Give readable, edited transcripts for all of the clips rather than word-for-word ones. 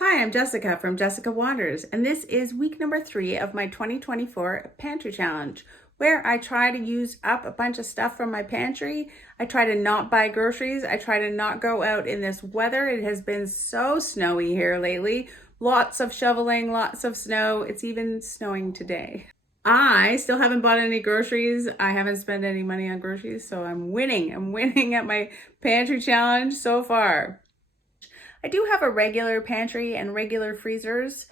Hi, I'm Jessica from Jessica Wanders, and this is week number 3 of my 2024 pantry challenge, where I try to use up a bunch of stuff from my pantry. I try to not buy groceries. I try to not go out in this weather. It has been so snowy here lately. Lots of shoveling, lots of snow. It's even snowing today. I still haven't bought any groceries. I haven't spent any money on groceries, so I'm winning. I'm winning at my pantry challenge so far. I do have a regular pantry and regular freezers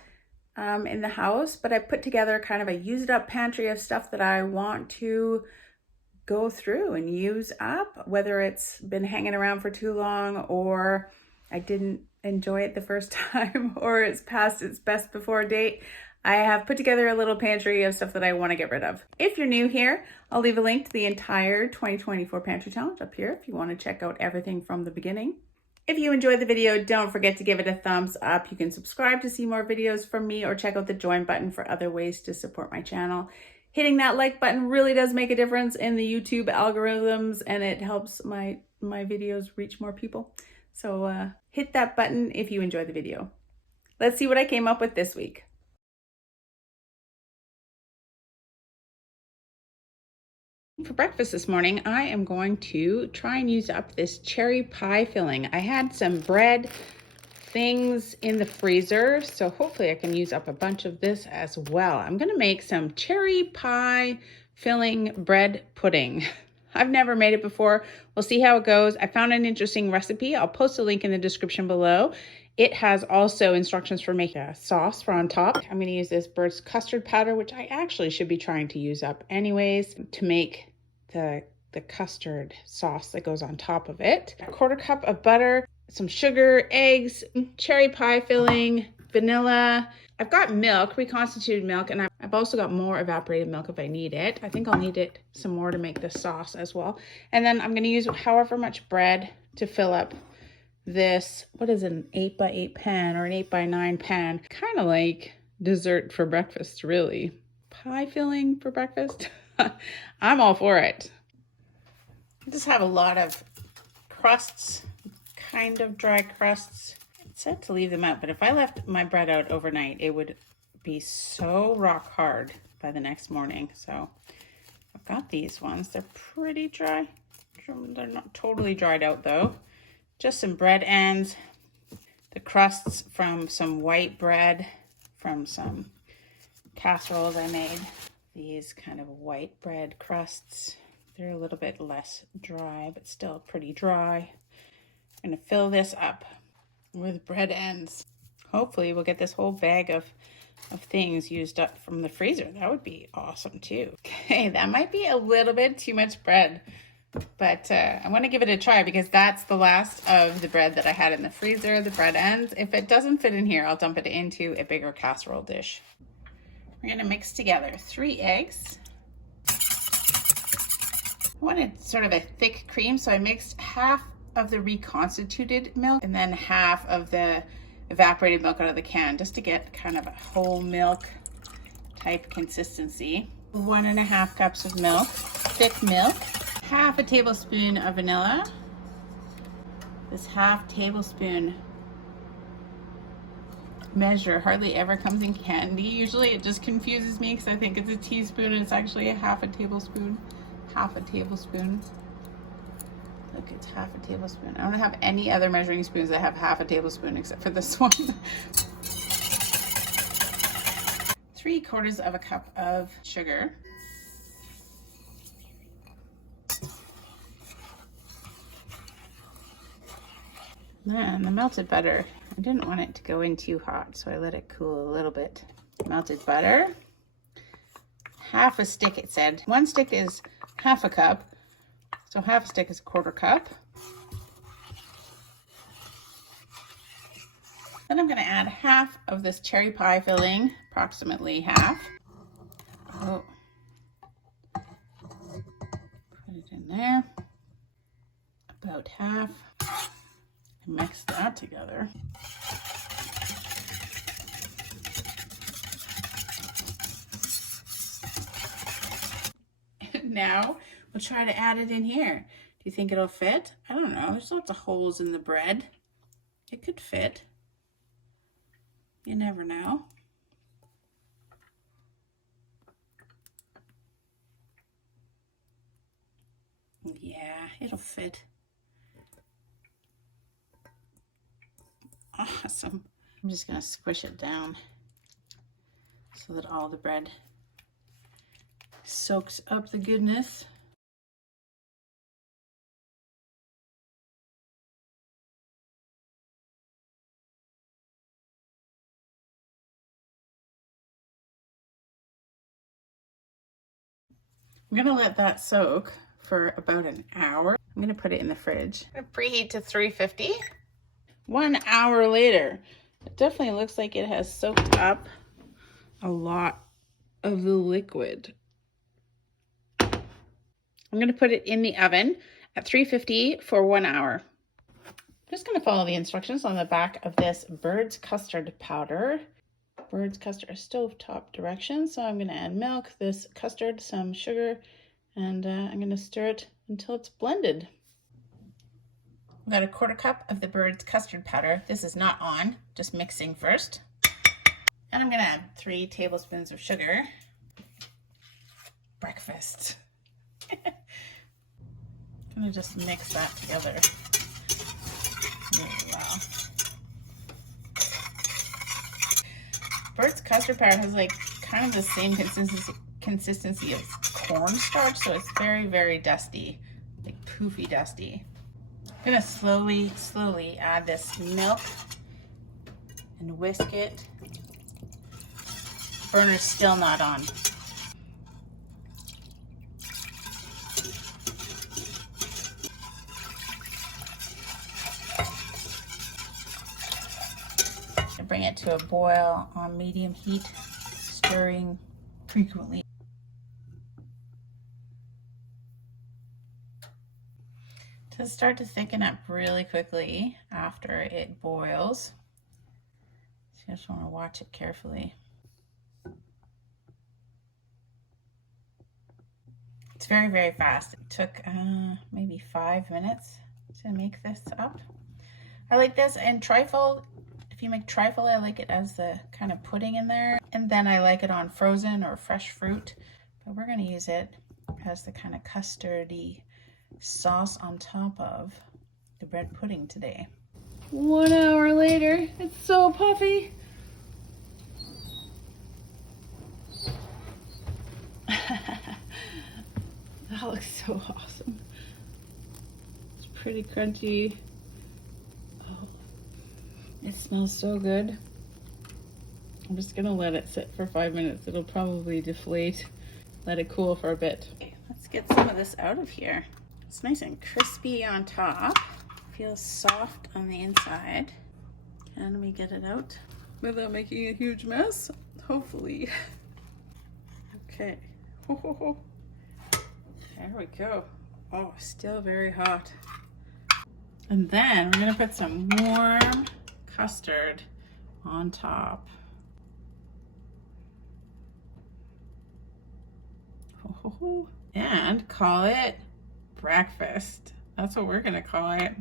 in the house, but I put together kind of a used up pantry of stuff that I want to go through and use up, whether it's been hanging around for too long or I didn't enjoy it the first time or it's past its best before date. I have put together a little pantry of stuff that I want to get rid of. If you're new here, I'll leave a link to the entire 2024 pantry challenge up here if you want to check out everything from the beginning. If you enjoyed the video, don't forget to give it a thumbs up. You can subscribe to see more videos from me or check out the join button for other ways to support my channel. Hitting that like button really does make a difference in the YouTube algorithms and it helps my videos reach more people. So hit that button if you enjoyed the video. Let's see what I came up with this week. For breakfast this morning, I am going to try and use up this cherry pie filling. I had some bread things in the freezer, so hopefully I can use up a bunch of this as well. I'm gonna make some cherry pie filling bread pudding. I've never made it before. We'll see how it goes. I found an interesting recipe. I'll post a link in the description below. It has also instructions for making a sauce for on top. I'm going to use this Bird's custard powder, which I actually should be trying to use up anyways, to make the custard sauce that goes on top of it. A quarter cup of butter, some sugar, eggs, cherry pie filling, vanilla. I've got milk, reconstituted milk, and I've also got more evaporated milk if I need it. I think I'll need it some more to make the sauce as well. And then I'm going to use however much bread to fill up this, what is it, an 8x8 pan or an 8x9 pan? Kind of like dessert for breakfast, really. Pie filling for breakfast? I'm all for it. I just have a lot of crusts, kind of dry crusts. It said to leave them out, but if I left my bread out overnight, it would be so rock hard by the next morning. So I've got these ones. They're pretty dry. They're not totally dried out though. Just some bread ends, the crusts from some white bread, from some casseroles I made. These kind of white bread crusts. They're a little bit less dry, but still pretty dry. I'm gonna fill this up with bread ends. Hopefully we'll get this whole bag of things used up from the freezer. That would be awesome too. Okay, that might be a little bit too much bread. But I want to give it a try because that's the last of the bread that I had in the freezer, the bread ends. If it doesn't fit in here, I'll dump it into a bigger casserole dish. We're going to mix together 3 eggs. I wanted sort of a thick cream, so I mixed half of the reconstituted milk and then half of the evaporated milk out of the can just to get kind of a whole milk type consistency. 1.5 cups of milk, thick milk. Half a tablespoon of vanilla. This half tablespoon measure hardly ever comes in candy. Usually it just confuses me because I think it's a teaspoon and it's actually a half a tablespoon. Half a tablespoon. Look, it's half a tablespoon. I don't have any other measuring spoons that have half a tablespoon except for this one. 3/4 of a cup of sugar. And the melted butter, I didn't want it to go in too hot, so I let it cool a little bit. Melted butter, half a stick it said. 1 stick is half a cup, so half a stick is 1/4 cup. Then I'm gonna add half of this cherry pie filling, approximately half. Oh. Put it in there, about half. Mix that together. And now we'll try to add it in here. Do you think it'll fit? I don't know. There's lots of holes in the bread. It could fit. You never know. Yeah, it'll fit. Awesome. I'm just gonna squish it down so that all the bread soaks up the goodness. I'm gonna let that soak for about an hour. I'm gonna put it in the fridge. I'm gonna preheat to 350. 1 hour later, it definitely looks like it has soaked up a lot of the liquid. I'm gonna put it in the oven at 350 for 1 hour. I'm just gonna follow the instructions on the back of this bird's custard powder. Bird's custard stovetop directions. So I'm gonna add milk, this custard, some sugar, and I'm gonna stir it until it's blended. I've got a 1/4 cup of the bird's custard powder. This is not on, just mixing first. And I'm gonna add 3 tablespoons of sugar. Breakfast. Gonna just mix that together. Oh, wow. Bird's custard powder has like kind of the same consistency as cornstarch, so it's very, very dusty, like poofy dusty. I'm gonna slowly add this milk and whisk it. Burner's still not on. Bring it to a boil on medium heat, stirring frequently. To start to thicken up really quickly after it boils. So you just want to watch it carefully. It's very, very fast. It took maybe 5 minutes to make this up. I like this in trifle. If you make trifle, I like it as the kind of pudding in there. And then I like it on frozen or fresh fruit. But we're going to use it as the kind of custardy sauce on top of the bread pudding today. 1 hour later, it's so puffy. That looks so awesome. It's pretty crunchy. Oh, it smells so good. I'm just gonna let it sit for 5 minutes. It'll probably deflate. Let it cool for a bit. Okay, let's get some of this out of here. It's nice and crispy on top. Feels soft on the inside. Can we get it out without making a huge mess? Hopefully. Okay. There we go. Oh, still very hot. And then we're gonna put some warm custard on top. And call it breakfast. That's what we're gonna call it.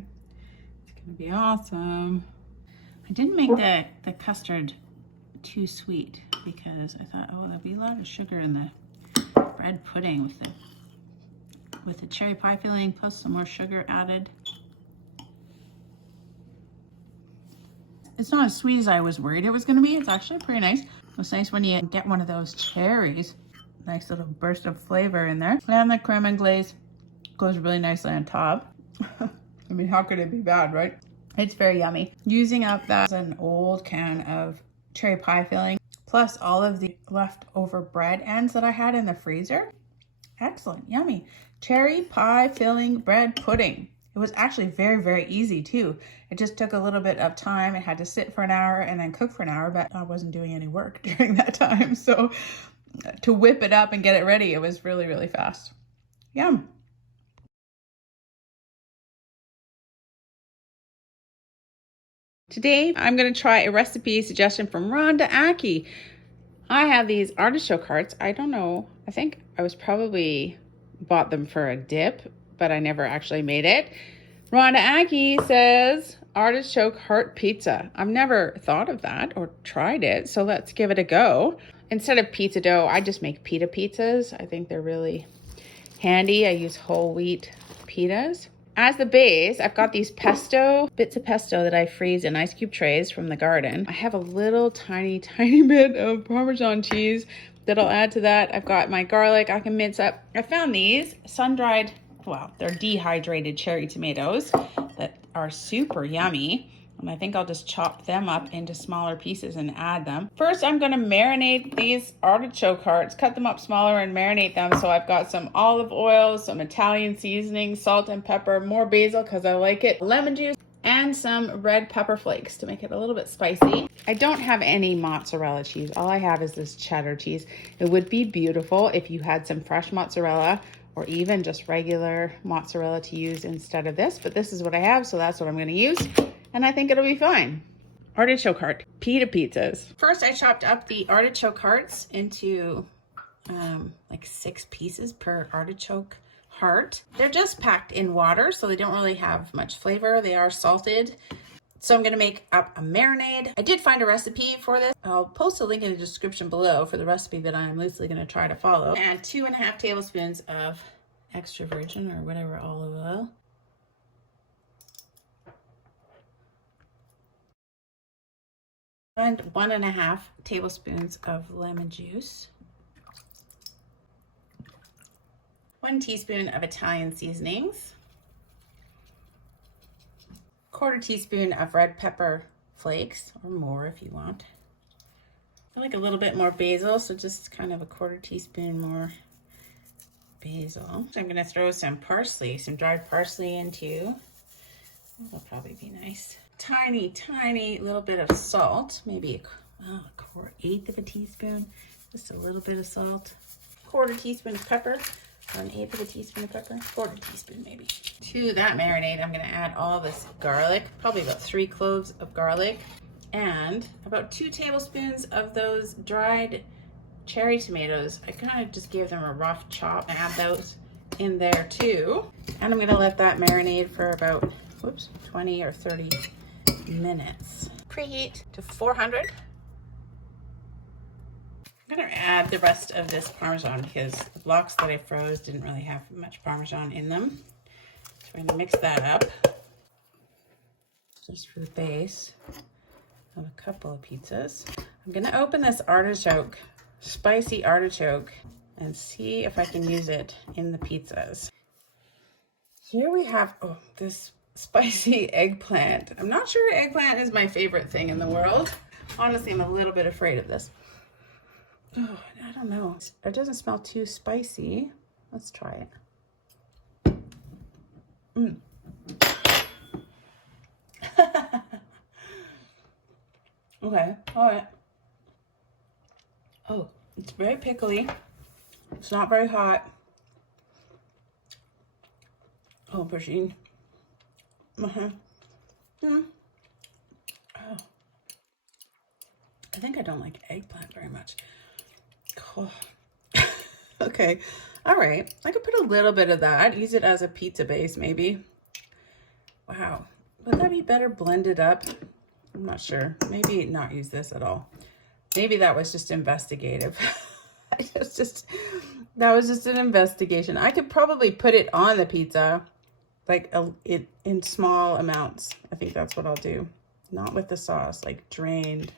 It's gonna be awesome. I didn't make the custard too sweet because I thought, oh, there'll be a lot of sugar in the bread pudding with the cherry pie filling plus some more sugar added. It's not as sweet as I was worried it was gonna be. It's actually pretty nice. It's nice when you get one of those cherries. Nice little burst of flavor in there. And the creme anglaise goes really nicely on top. I mean, how could it be bad, right? It's very yummy. Using up that an old can of cherry pie filling, plus all of the leftover bread ends that I had in the freezer. Excellent, yummy. Cherry pie filling bread pudding. It was actually very, very easy too. It just took a little bit of time. It had to sit for an hour and then cook for an hour, but I wasn't doing any work during that time. So to whip it up and get it ready, it was really, really fast. Yum. Today, I'm going to try a recipe suggestion from Rhonda Aki. I have these artichoke hearts. I don't know. I think I was probably bought them for a dip, but I never actually made it. Rhonda Aki says, artichoke heart pizza. I've never thought of that or tried it, so let's give it a go. Instead of pizza dough, I just make pita pizzas. I think they're really handy. I use whole wheat pitas. As the base, I've got these bits of pesto that I freeze in ice cube trays from the garden. I have a little tiny bit of Parmesan cheese that I'll add to that. I've got my garlic I can mince up. I found these sun-dried, well, they're dehydrated cherry tomatoes that are super yummy. And I think I'll just chop them up into smaller pieces and add them. First, I'm gonna marinate these artichoke hearts, cut them up smaller and marinate them. So I've got some olive oil, some Italian seasoning, salt and pepper, more basil because I like it, lemon juice, and some red pepper flakes to make it a little bit spicy. I don't have any mozzarella cheese. All I have is this cheddar cheese. It would be beautiful if you had some fresh mozzarella or even just regular mozzarella to use instead of this, but this is what I have, so that's what I'm gonna use. And I think it'll be fine. Artichoke heart, pita pizzas. First, I chopped up the artichoke hearts into like 6 pieces per artichoke heart. They're just packed in water, so they don't really have much flavor. They are salted. So I'm gonna make up a marinade. I did find a recipe for this. I'll post a link in the description below for the recipe that I'm loosely gonna try to follow. Add 2.5 tablespoons of extra virgin or whatever olive oil. And 1.5 tablespoons of lemon juice. 1 teaspoon of Italian seasonings. 1/4 teaspoon of red pepper flakes, or more if you want. I like a little bit more basil, so just kind of a 1/4 teaspoon more basil. So I'm gonna throw some parsley, some dried parsley in too. That'll probably be nice. Tiny little bit of salt, maybe a 1/8 of a teaspoon, just a little bit of salt. 1/4 teaspoon of pepper, or 1/8 of a teaspoon of pepper, 1/4 teaspoon maybe. To that marinade, I'm gonna add all this garlic, probably about 3 cloves of garlic, and about 2 tablespoons of those dried cherry tomatoes. I kind of just gave them a rough chop. Add those in there too. And I'm gonna let that marinate for about, 20 or 30 minutes. Preheat to 400. I'm gonna add the rest of this Parmesan because the blocks that I froze didn't really have much Parmesan in them. So we're gonna mix that up. Just for the base of a couple of pizzas. I'm gonna open this artichoke, spicy artichoke, and see if I can use it in the pizzas. Here we have, this spicy eggplant. I'm not sure eggplant is my favorite thing in the world. Honestly, I'm a little bit afraid of this. Oh, I don't know. It doesn't smell too spicy. Let's try it. Okay, all right. Oh, it's very pickly. It's not very hot. Oh, Brigitte. Oh. I think I don't like eggplant very much. Oh. Okay, all right. I could put a little bit of that, use it as a pizza base maybe. Wow, would that be better blended up? I'm not sure. Maybe not use this at all. Maybe that was just investigative. That was just an investigation. I could probably put it on the pizza, like in small amounts. I think that's what I'll do. Not with the sauce, like drained,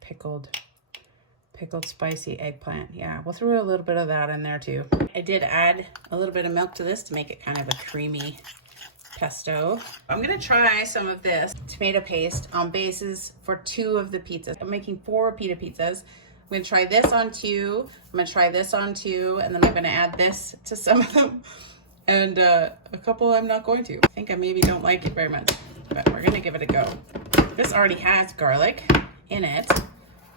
pickled spicy eggplant. Yeah, we'll throw a little bit of that in there too. I did add a little bit of milk to this to make it kind of a creamy pesto. I'm gonna try some of this tomato paste on bases for 2 of the pizzas. I'm making 4 pita pizzas. I'm gonna try this on 2. I'm gonna try this on 2, and then I'm gonna add this to some of them. And a couple I'm not going to. I think I maybe don't like it very much, but we're gonna give it a go. This already has garlic in it. It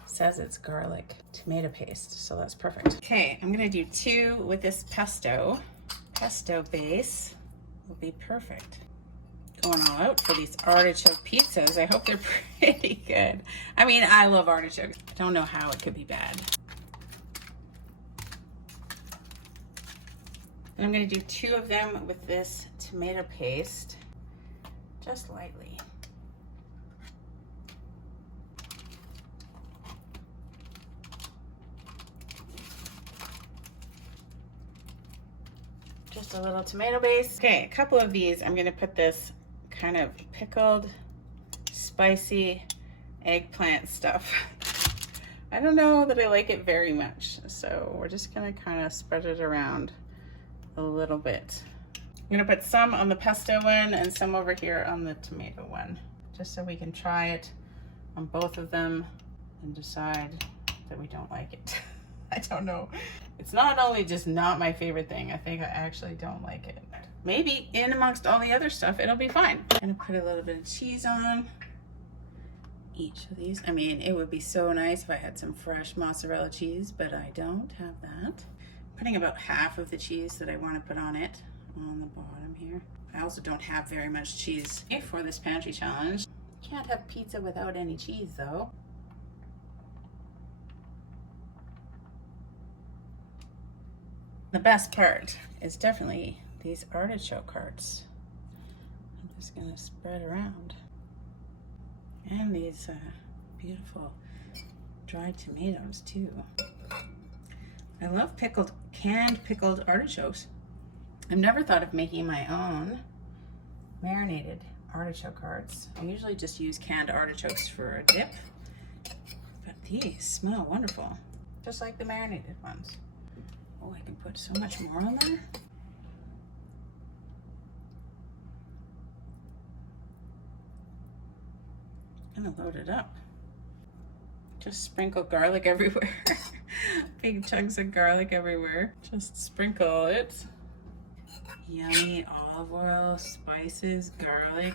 says it's garlic tomato paste, so that's perfect. Okay, I'm gonna do 2 with this pesto base. Will be perfect. Going all out for these artichoke pizzas. I hope they're pretty good. I mean, I love artichokes. I don't know how it could be bad. And I'm gonna do 2 of them with this tomato paste. just lightly. Just a little tomato base. Okay, a couple of these. I'm gonna put this kind of pickled, spicy eggplant stuff. I don't know that I like it very much, so we're just gonna kind of spread it around a little bit. I'm gonna put some on the pesto one and some over here on the tomato one, just so we can try it on both of them and decide that we don't like it. I don't know. It's not only just not my favorite thing, I think I actually don't like it. Maybe in amongst all the other stuff, it'll be fine. I'm gonna put a little bit of cheese on each of these. I mean, it would be so nice if I had some fresh mozzarella cheese, but I don't have that. I'm putting about half of the cheese that I want to put on it on the bottom here. I also don't have very much cheese for this pantry challenge. Can't have pizza without any cheese though. The best part is definitely these artichoke hearts. I'm just gonna spread around. And these beautiful dried tomatoes too. I love canned pickled artichokes. I've never thought of making my own marinated artichoke hearts. I usually just use canned artichokes for a dip, but these smell wonderful, just like the marinated ones. Oh, I can put so much more on there. I'm gonna load it up. Just sprinkle garlic everywhere. Big chunks of garlic everywhere. Just sprinkle it. Yummy olive oil, spices, garlic.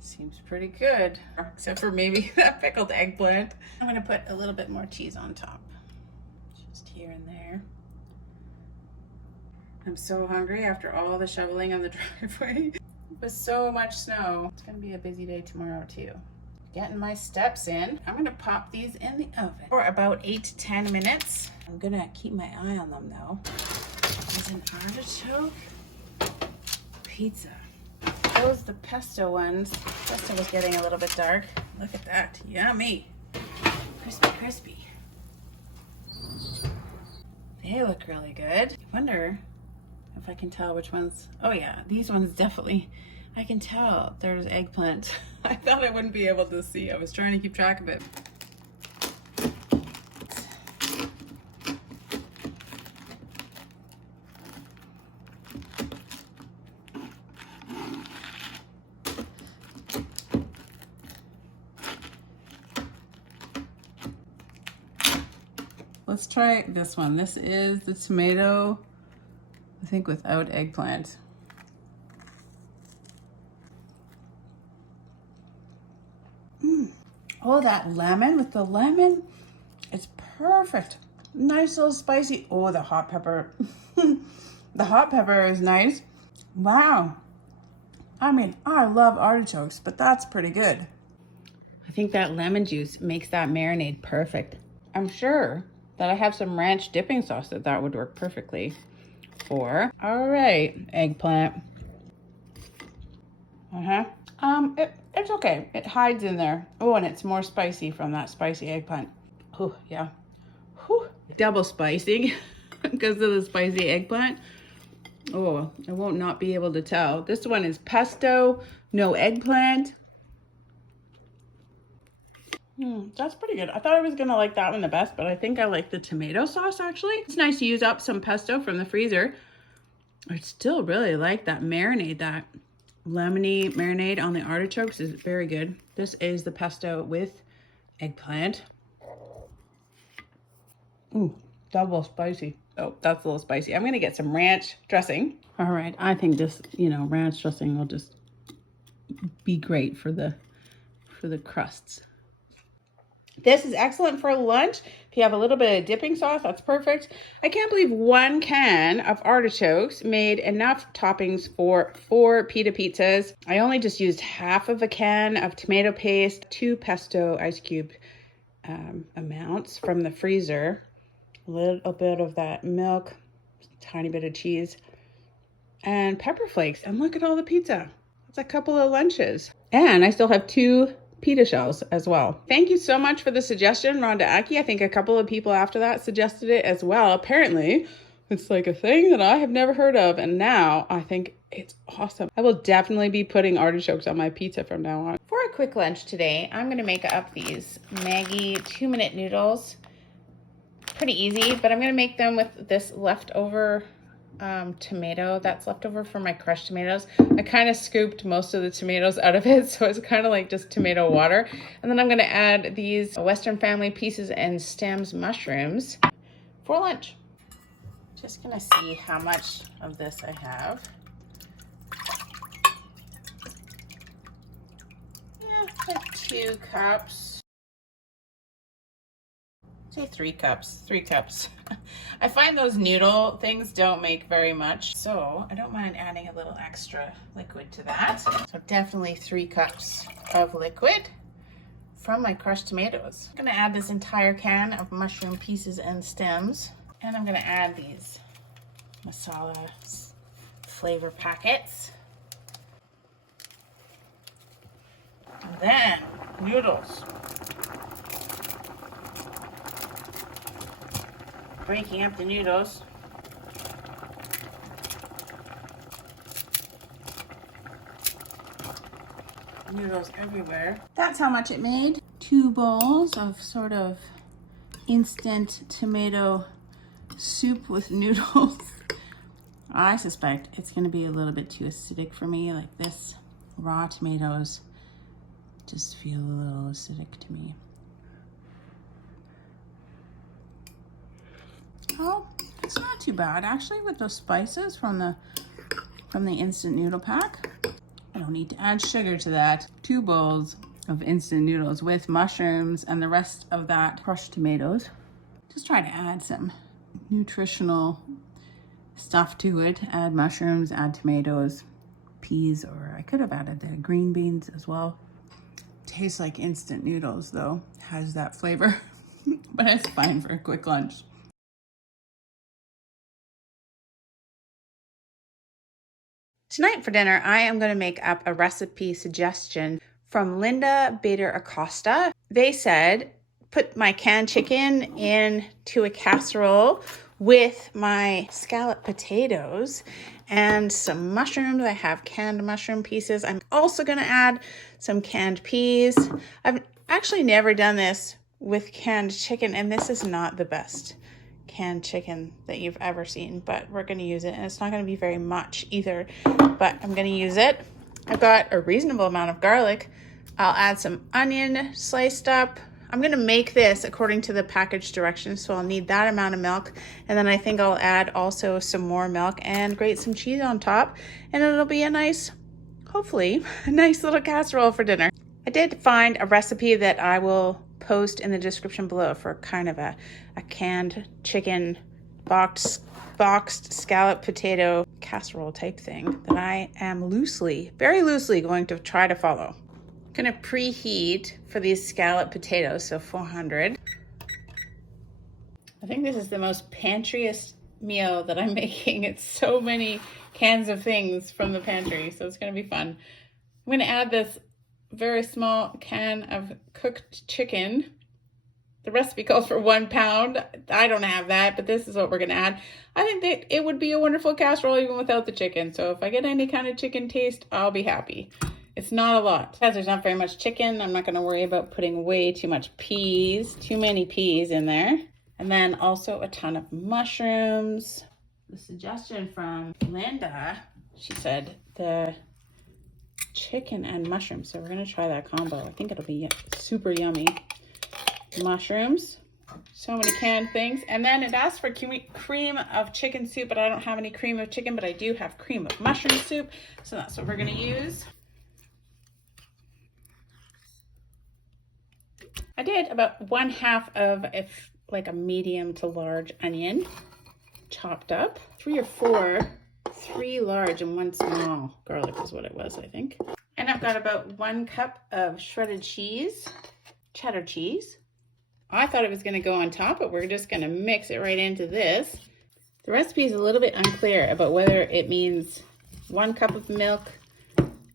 Seems pretty good, except for maybe that pickled eggplant. I'm gonna put a little bit more cheese on top. Just here and there. I'm so hungry after all the shoveling on the driveway. With so much snow. It's gonna be a busy day tomorrow too. Getting my steps in. I'm gonna pop these in the oven for about 8 to 10 minutes. I'm gonna keep my eye on them though. There's an artichoke pizza. Those the pesto ones. Pesto was getting a little bit dark. Look at that, yummy. Crispy, crispy. They look really good. I wonder if I can tell which ones. Oh yeah, these ones definitely. I can tell there's eggplant. I thought I wouldn't be able to see. I was trying to keep track of it. Let's try this one. This is the tomato, I think without eggplant. Oh, that lemon, with the lemon, it's perfect. Nice little spicy. Oh, the hot pepper. The hot pepper is nice. Wow. I mean, I love artichokes, but that's pretty good. I think that lemon juice makes that marinade perfect. I'm sure that I have some ranch dipping sauce that would work perfectly for. All right, eggplant. It's okay. It hides in there. Oh, and it's more spicy from that spicy eggplant. Oh, yeah. Whew. Double spicing because of the spicy eggplant. Oh, I won't not be able to tell. This one is pesto, no eggplant. That's pretty good. I thought I was gonna like that one the best, but I think I like the tomato sauce actually. It's nice to use up some pesto from the freezer. I still really like that marinade, that lemony marinade on the artichokes is very good. This is the pesto with eggplant. Ooh, double spicy. Oh, that's a little spicy. I'm gonna get some ranch dressing. All right, I think this, ranch dressing will just be great for the crusts. This is excellent for lunch. If you have a little bit of dipping sauce, that's perfect. I can't believe 1 can of artichokes made enough toppings for 4 pita pizzas. I only just used half of a can of tomato paste, 2 pesto ice cube amounts from the freezer, a little bit of that milk, tiny bit of cheese, and pepper flakes. And look at all the pizza. That's a couple of lunches. And I still have 2 pita shells as well. Thank you so much for the suggestion, Rhonda Aki. I think a couple of people after that suggested it as well. Apparently, it's like a thing that I have never heard of, and now I think it's awesome. I will definitely be putting artichokes on my pizza from now on. For a quick lunch today, I'm gonna make up these Maggi 2-minute noodles. Pretty easy, but I'm gonna make them with this leftover tomato that's left over from my crushed tomatoes. I kind of scooped most of the tomatoes out of it, so it's kind of like just tomato water. And then I'm going to add these Western Family pieces and stems mushrooms for lunch. Just going to see how much of this I have. Yeah, like 2 cups. Say 3 cups, 3 cups. I find those noodle things don't make very much, so I don't mind adding a little extra liquid to that. So definitely 3 cups of liquid from my crushed tomatoes. I'm gonna add this entire can of mushroom pieces and stems, and I'm gonna add these masala flavor packets. And then noodles. Breaking up the noodles. Noodles everywhere. That's how much it made. 2 bowls of sort of instant tomato soup with noodles. I suspect it's gonna be a little bit too acidic for me. Like this raw tomatoes just feel a little acidic to me. Oh, it's not too bad actually with those spices from the instant noodle pack. I don't need to add sugar to that. 2 bowls of instant noodles with mushrooms and the rest of that crushed tomatoes. Just try to add some nutritional stuff to it. Add mushrooms, add tomatoes, peas, or I could have added the green beans as well. Tastes like instant noodles though, has that flavor, but it's fine for a quick lunch. Tonight for dinner, I am going to make up a recipe suggestion from Linda Bader Acosta. They said, put my canned chicken into a casserole with my scallop potatoes and some mushrooms. I have canned mushroom pieces. I'm also going to add some canned peas. I've actually never done this with canned chicken, and this is not the best canned chicken that you've ever seen, but we're going to use it, and it's not going to be very much either, but I'm going to use it. I've got a reasonable amount of garlic. I'll add some onion sliced up. I'm going to make this according to the package directions, so I'll need that amount of milk, and then I think I'll add also some more milk and grate some cheese on top, and it'll be a nice, hopefully, a nice little casserole for dinner. I did find a recipe that I will post in the description below for kind of a canned chicken boxed scallop potato casserole type thing that I am very loosely going to try to follow. I'm gonna preheat for these scallop potatoes, so 400. I think this is the most pantryest meal that I'm making. It's so many cans of things from the pantry, so it's gonna be fun. I'm gonna add this very small can of cooked chicken. The recipe calls for 1 pound. I don't have that, but this is what we're gonna add. I think that it would be a wonderful casserole even without the chicken. So if I get any kind of chicken taste, I'll be happy. It's not a lot. Because there's not very much chicken, I'm not gonna worry about putting way too much peas, too many peas in there. And then also a ton of mushrooms. The suggestion from Linda, she said the chicken and mushrooms. So we're gonna try that combo. I think it'll be super yummy. Mushrooms, so many canned things, and then it asks for cream of chicken soup, but I don't have any cream of chicken, but I do have cream of mushroom soup, so that's what we're going to use. I did about 1/2 of like a medium to large onion chopped up, 3 or 4, 3 large and 1 small garlic is what it was, I think. And I've got about 1 cup of shredded cheese, cheddar cheese. I thought it was going to go on top, but we're just going to mix it right into this. The recipe is a little bit unclear about whether it means 1 cup of milk,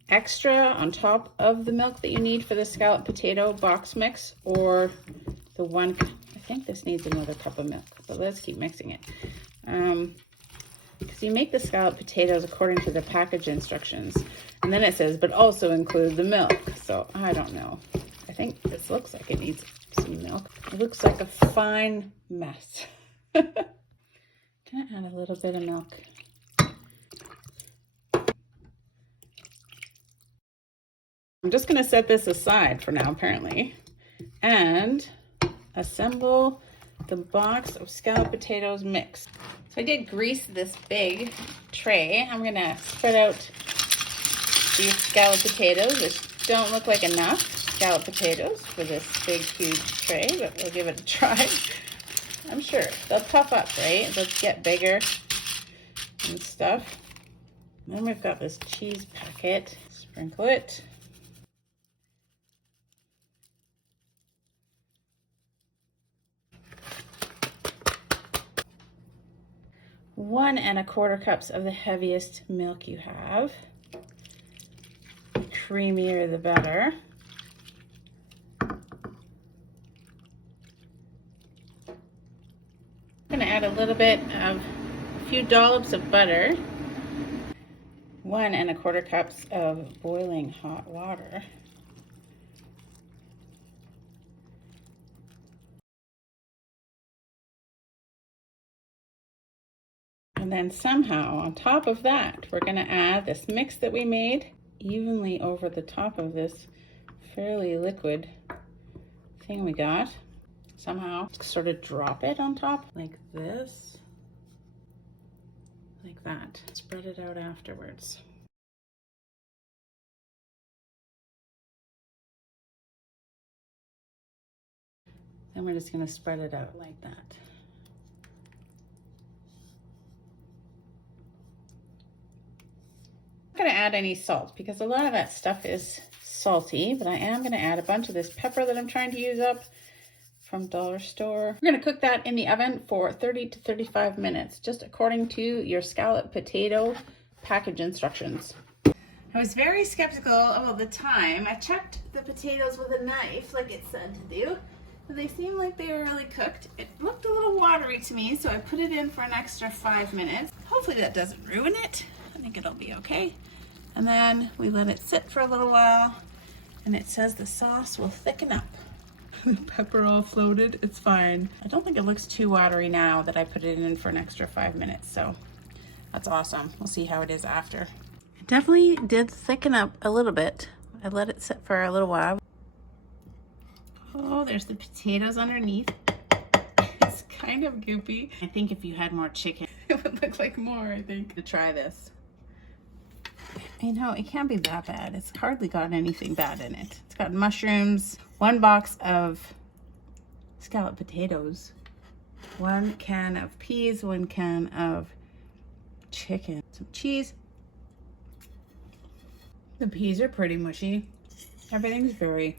extra on top of the milk that you need for the scallop potato box mix, or the one, I think this needs another cup of milk, but let's keep mixing it. Because you make the scallop potatoes according to the package instructions, and then it says, but also include the milk. So I don't know. I think this looks like it needs some milk. It looks like a fine mess. Can I add a little bit of milk? I'm just going to set this aside for now, apparently, and assemble the box of scallop potatoes mix. So I did grease this big tray. I'm going to spread out these scallop potatoes, which don't look like enough scallop potatoes for this big, huge tray, but we'll give it a try. I'm sure they'll puff up, right? They'll get bigger and stuff. And then we've got this cheese packet. Sprinkle it. One and a quarter cups of the heaviest milk you have. The creamier the better. I'm gonna add a little bit of a few dollops of butter. 1 and a quarter cups of boiling hot water. And then somehow on top of that, we're going to add this mix that we made evenly over the top of this fairly liquid thing we got. Somehow sort of drop it on top like this, like that. Spread it out afterwards. Then we're just going to spread it out like that. I'm not going to add any salt because a lot of that stuff is salty, but I am going to add a bunch of this pepper that I'm trying to use up from dollar store. We're going to cook that in the oven for 30 to 35 minutes, just according to your scallop potato package instructions. I was very skeptical about the time. I checked the potatoes with a knife like it said to do, but they seemed like they were really cooked. It looked a little watery to me, so I put it in for an extra 5 minutes. Hopefully that doesn't ruin it. I think it'll be okay. And then we let it sit for a little while, and it says the sauce will thicken up. The pepper all floated, it's fine. I don't think it looks too watery now that I put it in for an extra 5 minutes, so that's awesome. We'll see how it is after. It definitely did thicken up a little bit. I let it sit for a little while. Oh, there's the potatoes underneath. It's kind of goopy. I think if you had more chicken, it would look like more, I think. To try this. You know, it can't be that bad. It's hardly got anything bad in it. It's got mushrooms, 1 box of scallop potatoes, 1 can of peas, 1 can of chicken, some cheese. The peas are pretty mushy. Everything's very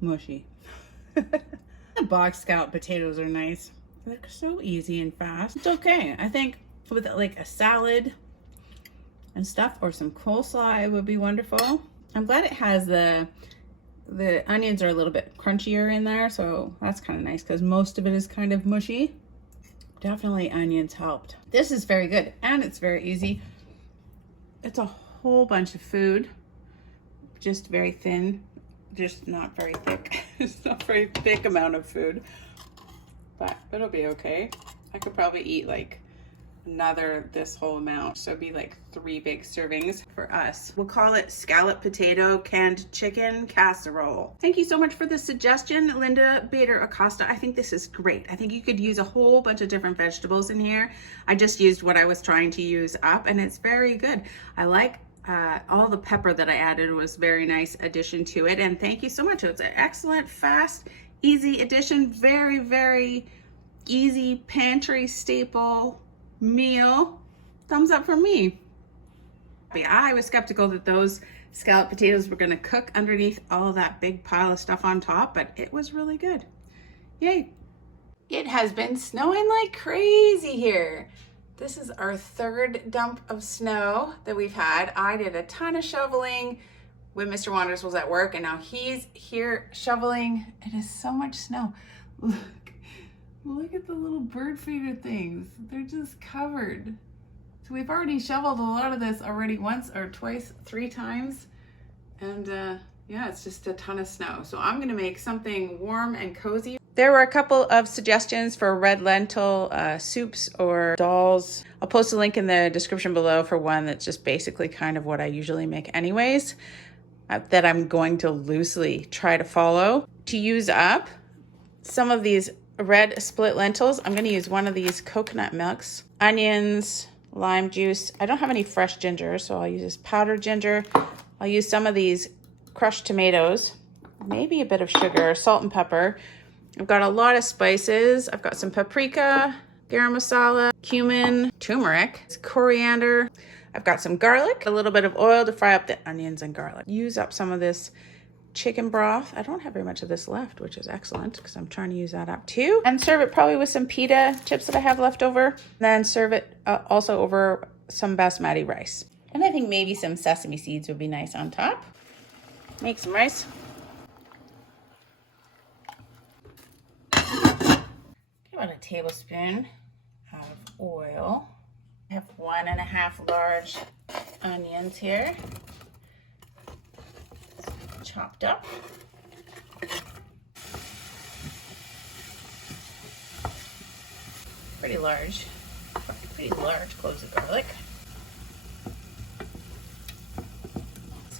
mushy. The box scallop potatoes are nice. They're so easy and fast. It's okay. I think with like a salad and stuff or some coleslaw, it would be wonderful. I'm glad it has the onions are a little bit crunchier in there, so that's kind of nice because most of it is kind of mushy. Definitely onions helped. This is very good and it's very easy. It's a whole bunch of food, just very thin, just not very thick. It's not a very thick amount of food, but it'll be okay. I could probably eat like this whole amount, so it'd be like 3 big servings for us. We'll call it scallop potato canned chicken casserole. Thank you so much for the suggestion, Linda Bader Acosta. I think this is great. I think you could use a whole bunch of different vegetables in here. I just used what I was trying to use up, and it's very good. I like all the pepper that I added was very nice addition to it, and thank you so much. It's an excellent, fast, easy addition. Very, very easy pantry staple meal. Thumbs up for me. I was skeptical that those scallop potatoes were going to cook underneath all of that big pile of stuff on top, but it was really good. Yay. It has been snowing like crazy here. This is our third dump of snow that we've had. I did a ton of shoveling when Mr. Wanders was at work, and now he's here shoveling. It is so much snow. Look at the little bird feeder things. They're just covered. So we've already shoveled a lot of this already once or twice, 3 times. And yeah, it's just a ton of snow. So I'm gonna make something warm and cozy. There were a couple of suggestions for red lentil soups or dals. I'll post a link in the description below for one that's just basically kind of what I usually make anyways, that I'm going to loosely try to follow. To use up some of these red split lentils, I'm gonna use one of these coconut milks, onions, lime juice. I don't have any fresh ginger, so I'll use this powdered ginger. I'll use some of these crushed tomatoes, maybe a bit of sugar, salt and pepper. I've got a lot of spices. I've got some paprika, garam masala, cumin, turmeric, coriander. I've got some garlic, a little bit of oil to fry up the onions and garlic. Use up some of this chicken broth. I don't have very much of this left, which is excellent because I'm trying to use that up too. And serve it probably with some pita chips that I have left over. Then serve it also over some basmati rice. And I think maybe some sesame seeds would be nice on top. Make some rice. About a tablespoon of oil. I have 1.5 large onions here, chopped up. Pretty large cloves of garlic.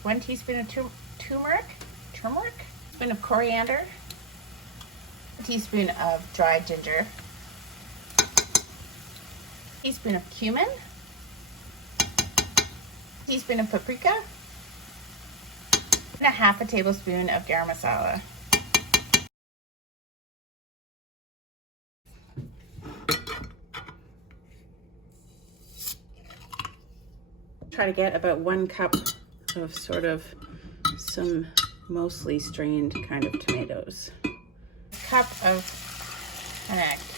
1 teaspoon of turmeric, spoon of coriander, a teaspoon of dried ginger, a teaspoon of cumin, a teaspoon of paprika, and 1/2 tablespoon of garam masala. Try to get about 1 cup of sort of some mostly strained kind of tomatoes. A cup of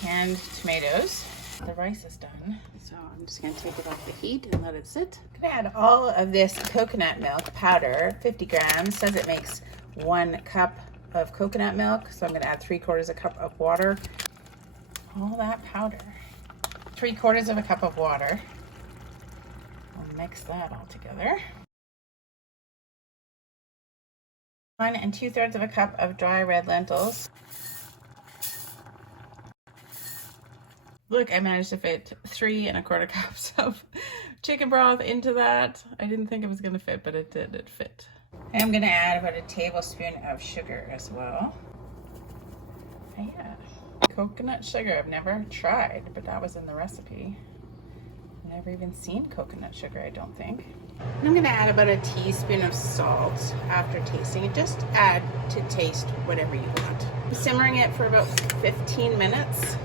canned tomatoes. The rice is done, so I'm just gonna take it off the heat and let it sit. I'm gonna add all of this coconut milk powder, 50 grams. Says it makes 1 cup of coconut milk, so I'm gonna add 3/4 cup of water. All that powder. 3/4 cup of water. I'll mix that all together. 1 2/3 cup of dry red lentils. Look, I managed to fit 3 1/4 cups of chicken broth into that. I didn't think it was gonna fit, but it did, it fit. I'm gonna add about 1 tablespoon of sugar as well. Yeah, coconut sugar, I've never tried, but that was in the recipe. I've never even seen coconut sugar, I don't think. I'm gonna add about 1 teaspoon of salt after tasting it. Just add to taste whatever you want. I'm simmering it for about 15 minutes.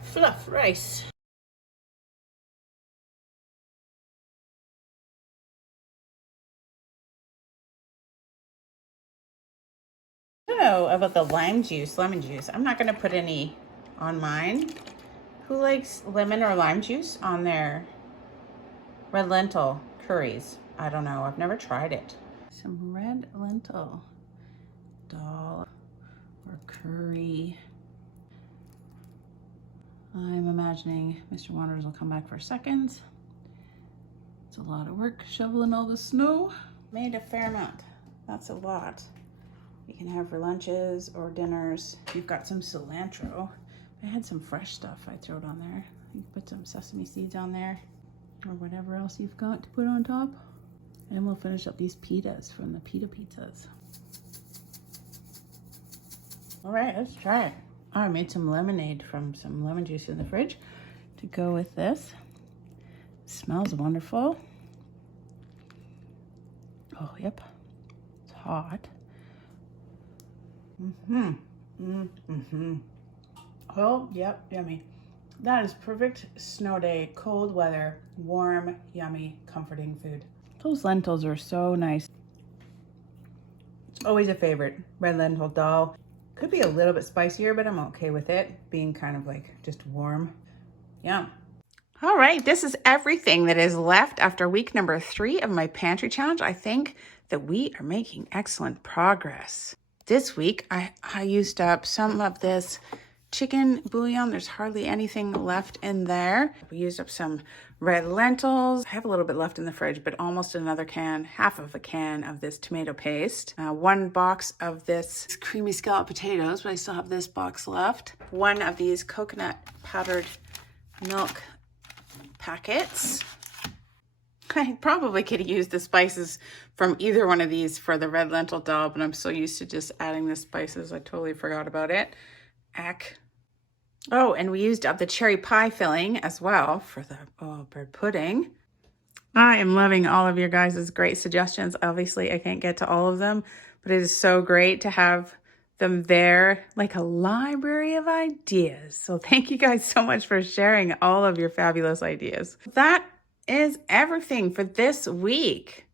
Fluff rice. I don't know about the lemon juice. I'm not gonna put any on mine. Who likes lemon or lime juice on their red lentil curries? I don't know, I've never tried it. Some red lentil dal or curry. I'm imagining Mr. Wanders will come back for seconds. It's a lot of work shoveling all the snow. Made a fair amount. That's a lot. You can have for lunches or dinners. You've got some cilantro. I had some fresh stuff I throw it on there. You can put some sesame seeds on there or whatever else you've got to put on top. And we'll finish up these pitas from the pita pizzas. All right, let's try it. Oh, I made some lemonade from some lemon juice in the fridge to go with this. It smells wonderful. Oh, yep. It's hot. Oh, yep, yummy. That is perfect snow day, cold weather, warm, yummy, comforting food. Those lentils are so nice. It's always a favorite, red lentil dal. Could be a little bit spicier, but I'm okay with it being kind of like just warm. Yum. All right, this is everything that is left after week number 3 of my pantry challenge. I think that we are making excellent progress. This week, I used up some of this chicken bouillon. There's hardly anything left in there. We used up some red lentils. I have a little bit left in the fridge, but almost another can, half of a can of this tomato paste. 1 box of this creamy scallop potatoes, but I still have this box left. 1 of these coconut powdered milk packets. I probably could use the spices from either one of these for the red lentil dal, but I'm so used to just adding the spices, I totally forgot about it. Oh, and we used up the cherry pie filling as well for the bread pudding. I am loving all of your guys' great suggestions. Obviously, I can't get to all of them, but it is so great to have them there, like a library of ideas. So thank you guys so much for sharing all of your fabulous ideas. That is everything for this week.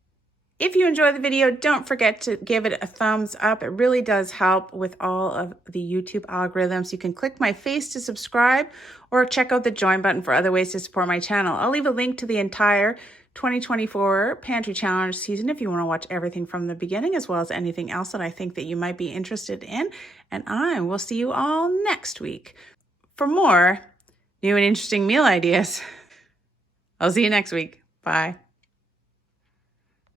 If you enjoyed the video, don't forget to give it a thumbs up. It really does help with all of the YouTube algorithms. You can click my face to subscribe or check out the join button for other ways to support my channel. I'll leave a link to the entire 2024 Pantry Challenge season if you want to watch everything from the beginning, as well as anything else that I think that you might be interested in. And I will see you all next week for more new and interesting meal ideas. I'll see you next week. Bye.